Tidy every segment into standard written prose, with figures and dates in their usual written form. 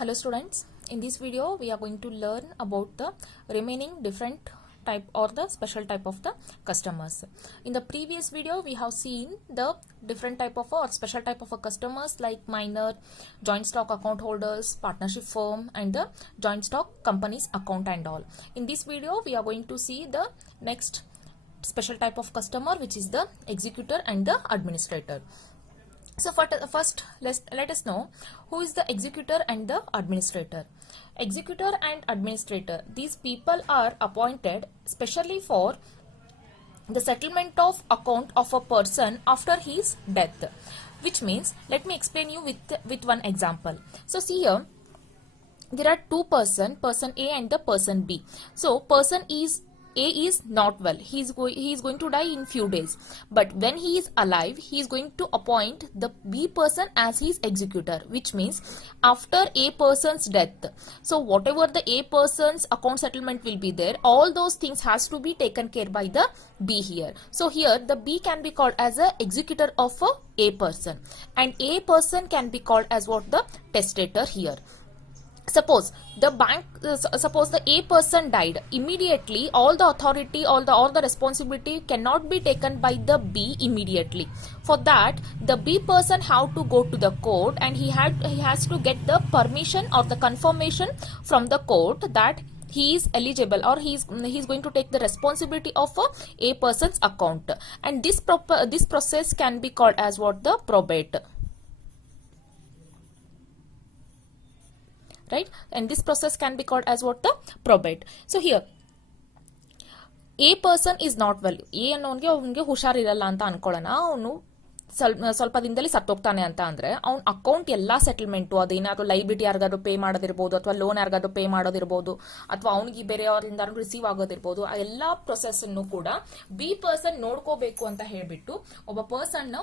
Hello students, in this video we are going to learn about the remaining different type or the special type of the customers. In the previous video we have seen the different type of or special type of customers like minor, joint stock account holders, partnership firm and the joint stock companies account and all. In this video we are going to see the next special type of customer, which is the executor and the administrator. So first let us know who is the executor and the administrator. Executor and administrator, these people are appointed specially for the settlement of account of a person after his death, which means, let me explain you with one example. So see here, there are two person A and the person B. So person A is not well. He is going to die in few days. But when he is alive, he is going to appoint the B person as his executor, which means after A person's death. So whatever the A person's account settlement will be there, all those things has to be taken care by the B here. So here the B can be called as a executor of A person, and A person can be called as what? The testator here. Suppose the A person died, immediately all the authority, all the responsibility cannot be taken by the B immediately. For that, the B person have to go to the court and he has to get the permission or the confirmation from the court that he is eligible or he is going to take the responsibility of A person's account, and this process can be called as what? The probate. Right, and this process can be called as what? The probate. So here A person is not well. A ಅವನಿಗೆ ಹುಷಾರಿರಲ್ಲ ಅಂತ ಅನ್ಕೊಳ್ಳೋಣ. ಅವನು ಸ್ವಲ್ಪ ದಿನದಲ್ಲಿ ಸತ್ತೋಗ್ತಾನೆ ಅಂತ ಅಂದ್ರೆ ಅವ್ನ account ಎಲ್ಲಾ settlement, ಅದೇನಾದ್ರು liability ಯಾರಿಗಾದ್ರು ಪೇ ಮಾಡೋದಿರ್ಬೋದು, ಅಥವಾ ಲೋನ್ ಯಾರಿಗಾದ್ರು ಪೇ ಮಾಡೋದಿರ್ಬೋದು, ಅಥವಾ ಅವನಿಗೆ ಬೇರೆಯವರಿಂದ ರಿಸೀವ್ ಆಗೋದಿರ್ಬೋದು, ಆ ಎಲ್ಲಾ ಪ್ರೊಸೆಸ್ ಅನ್ನು ಕೂಡ ಬಿ ಪರ್ಸನ್ ನೋಡ್ಕೋಬೇಕು ಅಂತ ಹೇಳ್ಬಿಟ್ಟು ಒಬ್ಬ ಪರ್ಸನ್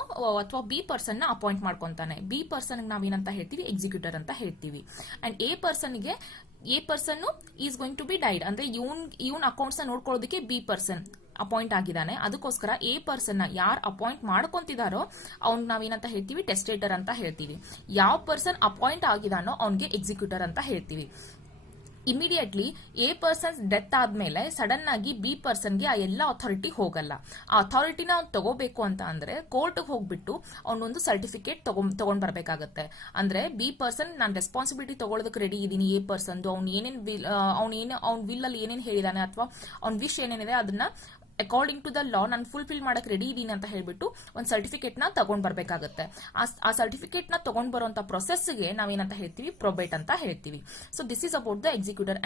ಅಥವಾ ಬಿ ಪರ್ಸನ್ ನ ಅಪಾಯಿಂಟ್ ಮಾಡ್ಕೊಂತಾನೆ. ಬಿ ಪರ್ಸನ್ ನಾವೇನಂತ ಹೇಳ್ತೀವಿ? ಎಕ್ಸಿಕ್ಯೂಟರ್ ಅಂತ ಹೇಳ್ತೀವಿ. And A person is going to be died, ಅಂದ್ರೆ ಇವನ್ ಅಕೌಂಟ್ಸ್ ನ ನೋಡ್ಕೊಳ್ಳೋದಕ್ಕೆ ಬಿ ಪರ್ಸನ್ ಅಪಾಯಿಂಟ್ ಆಗಿದ್ದಾನೆ. ಅದಕ್ಕೋಸ್ಕರ ಎ ಪರ್ಸನ್ ನ ಯಾರು ಅಪಾಯಿಂಟ್ ಮಾಡ್ಕೊಂತಿದಾರೋ ಅವ್ನ್ ನಾವೇನಂತ ಹೇಳ್ತೀವಿ? ಟೆಸ್ಟೇಟರ್ ಅಂತ ಹೇಳ್ತೀವಿ. ಯಾವ ಪರ್ಸನ್ ಅಪಾಯಿಂಟ್ ಆಗಿದಾನೋ ಅವ್ನಿಗೆ ಎಕ್ಸಿಕ್ಯೂಟರ್ ಅಂತ ಹೇಳ್ತೀವಿ. ಇಮಿಡಿಯೇಟ್ಲಿ ಎ ಪರ್ಸನ್ಸ್ ಡೆತ್ ಆದ್ಮೇಲೆ ಸಡನ್ ಆಗಿ ಬಿ ಪರ್ಸನ್ಗೆ ಆ ಎಲ್ಲ ಅಥಾರಿಟಿ ಹೋಗಲ್ಲ. ಆ ಅಥಾರಿಟಿನ ಅವ್ನು ತಗೋಬೇಕು ಅಂತ ಅಂದ್ರೆ ಕೋರ್ಟ್ ಹೋಗ್ಬಿಟ್ಟು ಅವನೊಂದು ಸರ್ಟಿಫಿಕೇಟ್ ತಗೊಂಡ್ ಬರ್ಬೇಕಾಗತ್ತೆ. ಅಂದ್ರೆ ಬಿ ಪರ್ಸನ್ ನಾನು ರೆಸ್ಪಾನ್ಸಿಬಿಲಿಟಿ ತಗೊಳ್ಳೋದಕ್ಕೆ ರೆಡಿ ಇದೀನಿ, ಎ ಪರ್ಸನ್ ಅವ್ನ ವಿಲ್ ಅಲ್ಲಿ ಏನೇನ್ ಹೇಳಿದಾನೆ ಅಥವಾ ಅವ್ನ ವಿಶ್ ಏನೇನಿದೆ ಅದನ್ನ ಅಕಾರ್ಡಿಂಗ್ ಟು ದ ಲಾ ನಾನು ಫುಲ್ಫಿಲ್ ಮಾಡಕ್ ರೆಡಿ ಇದೀನಿ ಅಂತ ಹೇಳ್ಬಿಟ್ಟು ಒಂದು ಸರ್ಟಿಫಿಕೇಟ್ ನ ತಗೊಂಡ್ ಬರ್ಬೇಕಾಗತ್ತೆ. ಆ ಸರ್ಟಿಫಿಕೇಟ್ ನ ತಗೊಂಡ್ ಬರುವಂತ ಪ್ರೊಸೆಸ್ಗೆ ನಾವೇನಂತ ಹೇಳ್ತೀವಿ? ಪ್ರೊಬೇಟ್ ಅಂತ ಹೇಳ್ತೀವಿ. So this is about the executor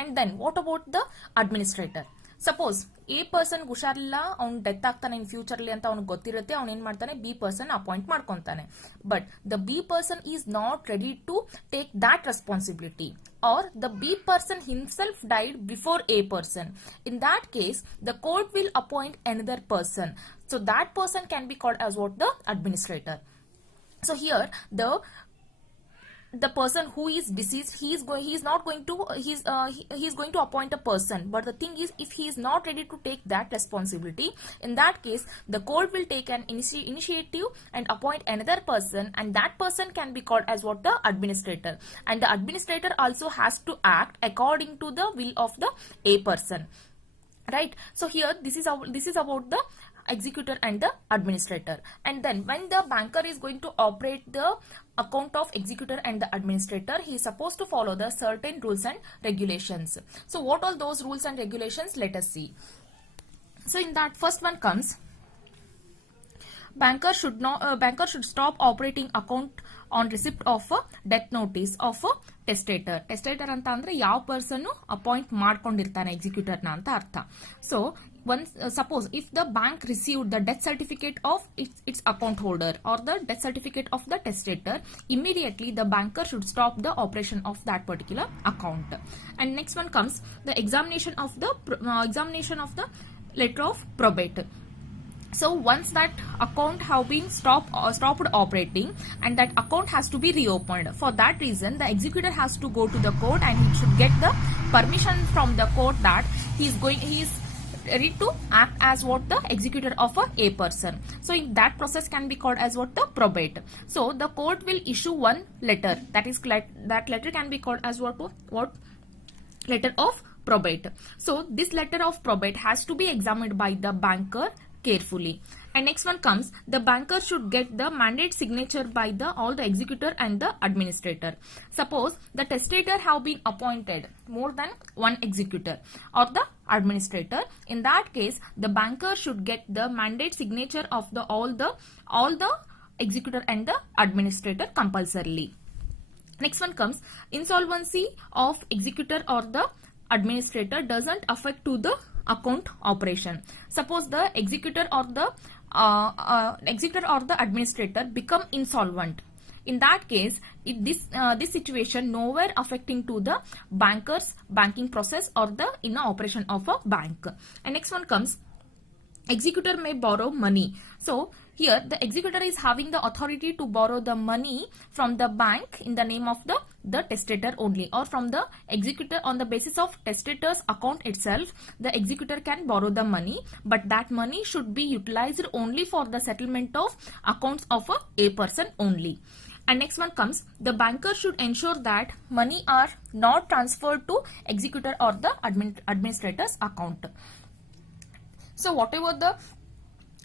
and then what about the administrator. Suppose a person ಹುಷಾರಿಲ್ಲ, ಅವ್ನು ಡೆತ್ ಆಗ್ತಾನೆ ಇನ್ ಫ್ಯೂಚರ್ ಅಲ್ಲಿ ಅಂತ ಅವ್ನಿಗೆ ಗೊತ್ತಿರುತ್ತೆ, ಅವ್ನು ಏನ್ ಮಾಡ್ತಾನೆ? ಬಿ ಪರ್ಸನ್ ಅಪಾಯಿಂಟ್ ಮಾಡ್ಕೊಂತಾನೆ. But the B person is not ready to take that responsibility, or the B person himself died before A person. In that case, the court will appoint another person. So that person can be called as what? The administrator. So here the person who is deceased, he is going to appoint a person, but the thing is, if he is not ready to take that responsibility, in that case the court will take an initiative and appoint another person, and that person can be called as what? The administrator. And the administrator also has to act according to the will of the A person, right? So here this is about the executor and the administrator. And then when the banker is going to operate the account of executor and the administrator, he is supposed to follow the certain rules and regulations. So what all those rules and regulations? Let us see. So in that, first one comes, banker should stop operating account on receipt of a death notice of a testator. Testator ಅಂತ ಅಂದ್ರೆ ಯಾವ person appoint ಮಾಡ್ಕೊಂಡಿರ್ತಾನೆ executor ನ ಅಂತ ಅರ್ಥ. So suppose if the bank received the death certificate of its account holder or the death certificate of the testator, immediately the banker should stop the operation of that particular account. And next one comes the examination of the letter of probate. So once that account have been stopped operating, and that account has to be reopened. For that reason, the executor has to go to the court and he should get the permission from the court that he is ready to act as what the executor of a person. So in that process can be called as what the probate. So the court will issue one letter, that is that letter can be called as what letter of probate. So this letter of probate has to be examined by the banker carefully. And next one comes, the banker should get the mandate signature by all the executor and the administrator. Suppose the testator have been appointed more than one executor or the administrator. In that case, the banker should get the mandate signature of all the executor and the administrator compulsorily. Next one comes, insolvency of executor or the administrator doesn't affect to the account operation. Suppose the executor or the administrator become insolvent. In that case, this situation nowhere affecting to the banker's banking process or the inner operation of a bank. And next one comes, executor may borrow money. So here the executor is having the authority to borrow the money from the bank in the name of the testator only, or from the executor on the basis of testator's account itself. The executor can borrow the money, but that money should be utilized only for the settlement of accounts of a person only. And next one comes, the banker should ensure that money are not transferred to executor or the administrator's account. So whatever the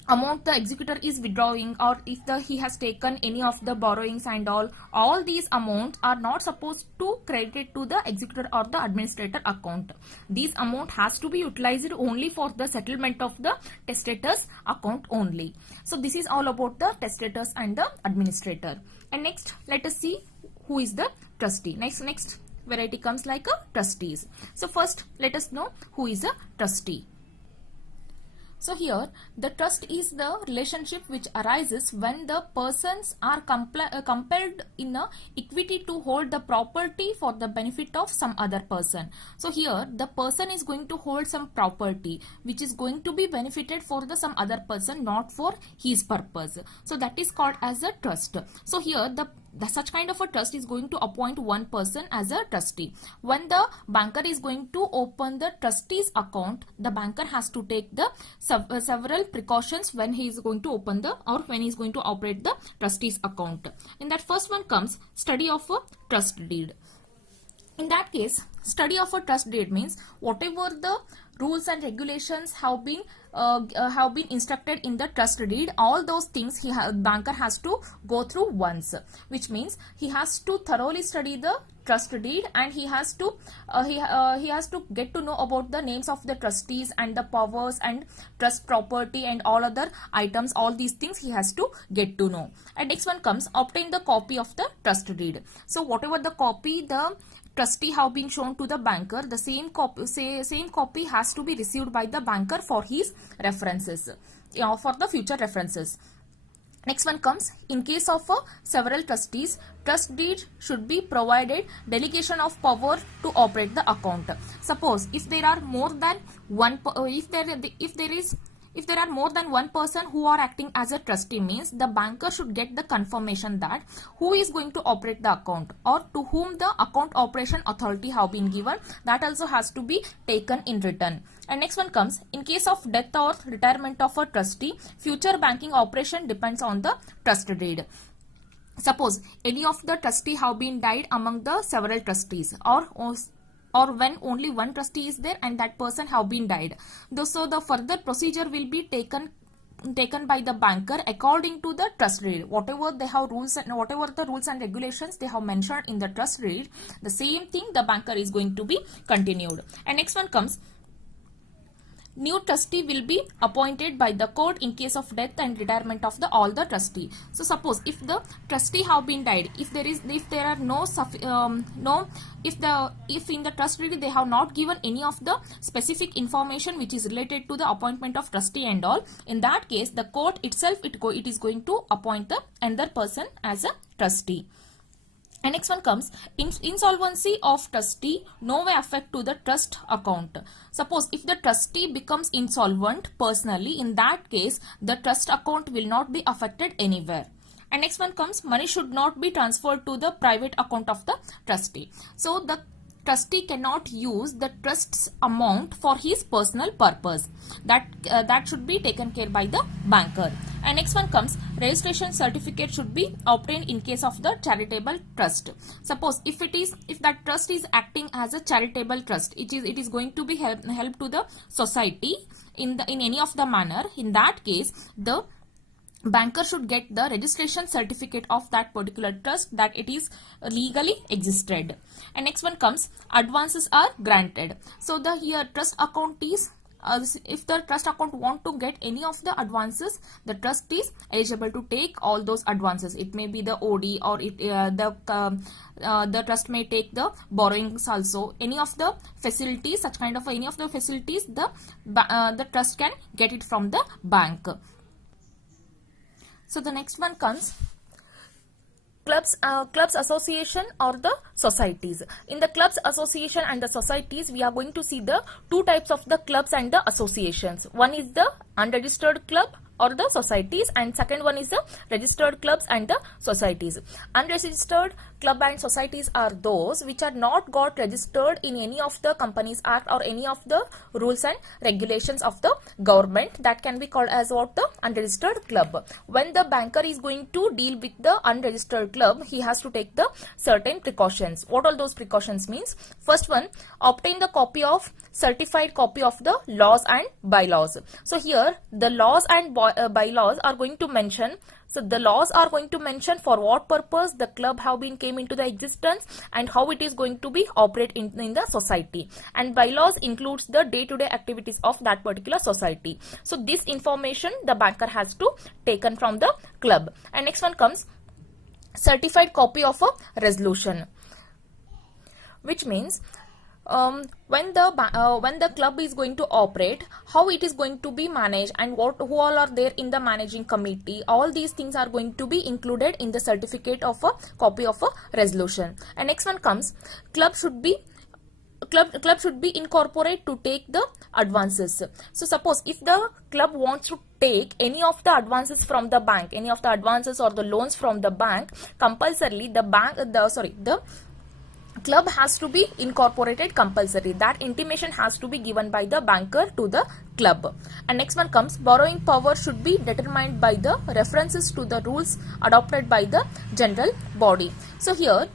amount the executor is withdrawing, or if he has taken any of the borrowings and all these amounts are not supposed to credit to the executor or the administrator account. This amount has to be utilized only for the settlement of the testator's account only. So this is all about the testators and the administrator. And next, let us see who is the trustee. Next variety comes like a trustees. So first, let us know who is a trustee. So here the trust is the relationship which arises when the persons are compelled in a equity to hold the property for the benefit of some other person. So here the person is going to hold some property which is going to be benefited for the some other person, not for his purpose. So that is called as a trust. So here such kind of a trust is going to appoint one person as a trustee. When the banker is going to open the trustee's account, the banker has to take the several precautions when he is going to open when he is going to operate the trustee's account. In that, first one comes study of a trust deed. In that case, study of a trust deed means whatever the rules and regulations have been instructed in the trust deed, all those things banker has to go through once, which means he has to thoroughly study the trust deed, and he has to get to know about the names of the trustees and the powers and trust property and all other items. All these things he has to get to know. And next one comes, obtain the copy of the trust deed. So whatever the copy the trustee have been shown to the banker, the same copy has to be received by the banker for his references, for the future references. Next one comes, in case of several trustees, trust deed should be provided delegation of power to operate the account. Suppose if there are more than one, if there are more than one person who are acting as a trustee, means the banker should get the confirmation that who is going to operate the account or to whom the account operation authority have been given. That also has to be taken in written. And next one comes, in case of death or retirement of a trustee, future banking operation depends on the trust deed. Suppose any of the trustee have been died among the several trustees, or when only one trustee is there and that person have been died. So the further procedure will be taken by the banker according to the trust deed. Whatever they have whatever the rules and regulations they have mentioned in the trust deed, the same thing the banker is going to be continued. And next one comes, new trustee will be appointed by the court in case of death and retirement of all the trustee. So suppose if the trustee have been died, if in the trust deed they have not given any of the specific information which is related to the appointment of trustee and all, in that case the court itself it is going to appoint the another person as a trustee. And next one comes, insolvency of trustee no way affect to the trust account. Suppose if the trustee becomes insolvent personally, in that case the trust account will not be affected anywhere. And next one comes, money should not be transferred to the private account of the trustee. So the trustee cannot use the trust's amount for his personal purpose. That should be taken care by the banker. And next one comes, registration certificate should be obtained in case of the charitable trust. Suppose if that trust is acting as a charitable trust, it is going to be help to the society in any of the manner. In that case, the banker should get the registration certificate of that particular trust that it is legally existed. And next one comes, advances are granted. So the here trust account is if the trust account want to get any of the advances, the trust is eligible to take all those advances. It may be the OD, or the trust may take the borrowings also. Any of the facilities, such kind of any of the facilities, the trust can get it from the bank. So the next one comes, clubs association or the societies. In the clubs association and the societies, we are going to see the two types of the clubs and the associations. One is the unregistered club or the societies, and second one is the registered clubs and the societies. Unregistered club and societies are those which are not got registered in any of the Companies Act or any of the rules and regulations of the government. That can be called as what? The unregistered club. When the banker is going to deal with the unregistered club, he has to take the certain precautions. What all those precautions means? First one, obtain the certified copy of the laws and bylaws. So here the laws and bylaws are going to mention. So the laws are going to mention for what purpose the club came into the existence and how it is going to be operate in the society. And bylaws includes the day-to-day activities of that particular society. So this information the banker has to taken from the club. And next one comes, certified copy of a resolution, which means when the club is going to operate, how it is going to be managed, and who all are there in the managing committee, all these things are going to be included in the certificate of a copy of a resolution. And next one comes, club should be incorporated to take the advances. So suppose if the club wants to take any of the advances from the bank, any of the advances or the loans from the bank, compulsorily the club has to be incorporated compulsory. That intimation has to be given by the banker to the club. And next one comes, borrowing power should be determined by the references to the rules adopted by the general body. So here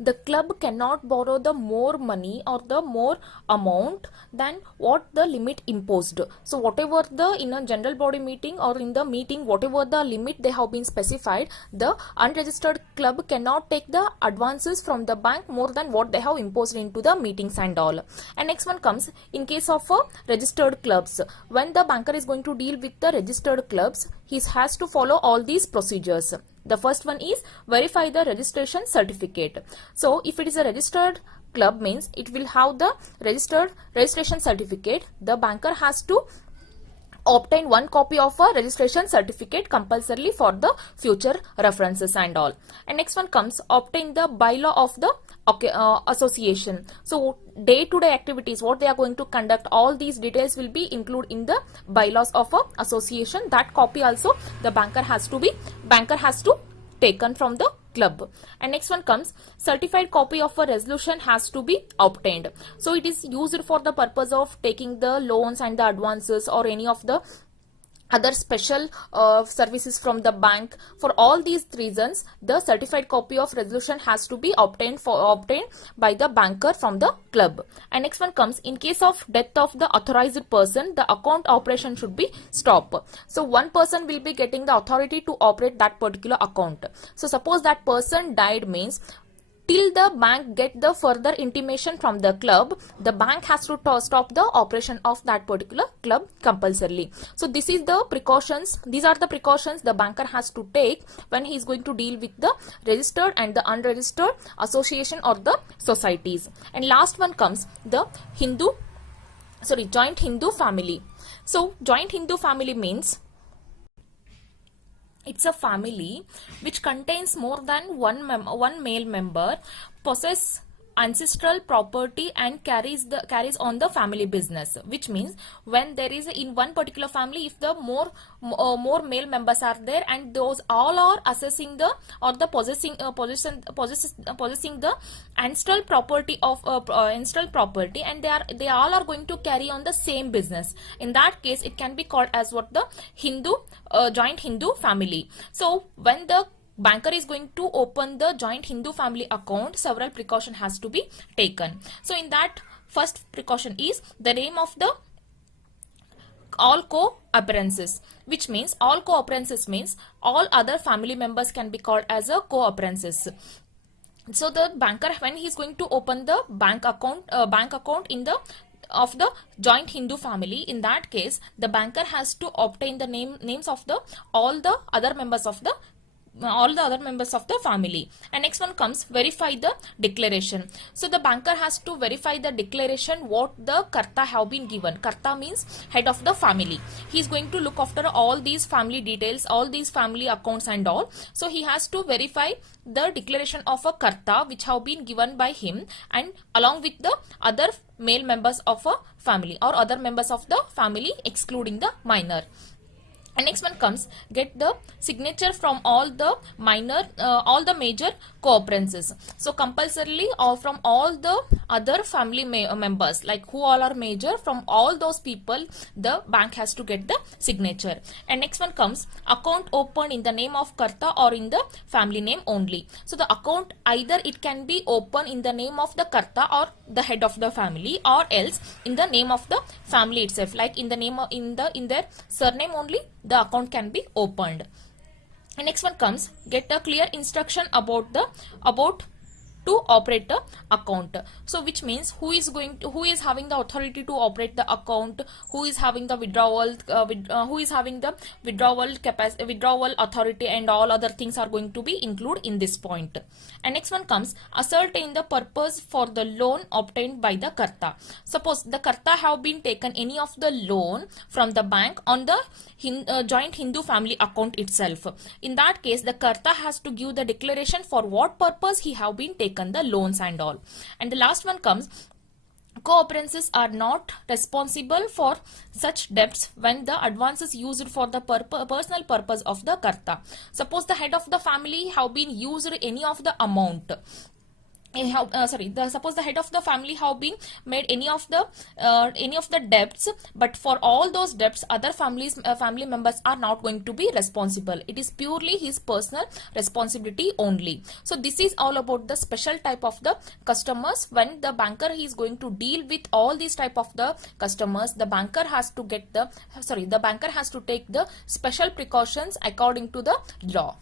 the club cannot borrow the more money or the more amount than what the limit imposed. So whatever in a general body meeting or in the meeting, whatever the limit they have been specified, the unregistered club cannot take the advances from the bank more than what they have imposed into the meetings and all. And next one comes, in case of registered clubs, when the banker is going to deal with the registered clubs, he has to follow all these procedures. The first one is verify the registration certificate. So if it is a registered club, means it will have the registration certificate. The banker has to obtain one copy of a registration certificate compulsorily for the future references and all. And next one comes, obtain the bylaw of the association. So day-to-day activities, what they are going to conduct, all these details will be included in the bylaws of a association. That copy also the banker has to taken from the club. And next one comes, certified copy of a resolution has to be obtained. So it is used for the purpose of taking the loans and the advances or any of the other special services from the bank. For all these reasons, the certified copy of resolution has to be obtained by the banker from the club. And next one comes, in case of death of the authorized person, the account operation should be stopped. So one person will be getting the authority to operate that particular account. So suppose that person died, means till the bank get the further intimation from the club, the bank has to stop the operation of that particular club compulsorily. So this is the precautions. These are the precautions the banker has to take when he is going to deal with the registered and the unregistered association or the societies. And last one comes the joint Hindu family. So joint Hindu family means it's a family which contains more than one male member, possess ancestral property and carries on the family business, which means when there is in one particular family, if the more male members are there and those all are assessing the or the possessing the ancestral property of ancestral property, and they all are going to carry on the same business, in that case it can be called as what the Hindu joint Hindu family. So when the banker is going to open the joint Hindu family account, several precaution has to be taken. So in that, first precaution is the name of the all co-occurrences, which means all co-occurrences means all other family members can be called as a co-occurrences. So the banker, when he is going to open the bank account in the of the joint Hindu family, in that case the banker has to obtain the names of the all the other members of the family. And next one comes verify the declaration. So the banker has to verify the declaration what the karta have been given. Karta means head of the family. He is going to look after all these family details, all these family accounts and all. So he has to verify the declaration of a karta which have been given by him, and along with the other male members of a family or other members of the family excluding the minor. And next one comes get the signature from all the major co-occurrences. So compulsorily or from all the other family members, like who all are major, from all those people the bank has to get the signature. And next one comes account opened in the name of karta or in the family name only. So the account either it can be open in the name of the karta or the head of the family, or else in the name of the family itself, like in the name of in their surname only the account can be opened. And next one comes get a clear instruction about to operate the account. So which means who is having the authority to operate the account, who is having the withdrawal withdrawal authority, and all other things are going to be included in this point. And next one comes ascertain the purpose for the loan obtained by the karta. Suppose the karta have been taken any of the loan from the bank on the joint Hindu family account itself. In that case the karta has to give the declaration for what purpose he have been taken the loans and all. And the last one comes co-occurrences are not responsible for such debts when the advances used for the personal purpose of the karta. Suppose the head of the family have been used any of the amount. Suppose the head of the family have been made any of the debts, but for all those debts other family members are not going to be responsible. It is purely his personal responsibility only. So this is all about the special type of the customers. When the banker is going to deal with all these type of the customers, the banker has to take the special precautions according to the law.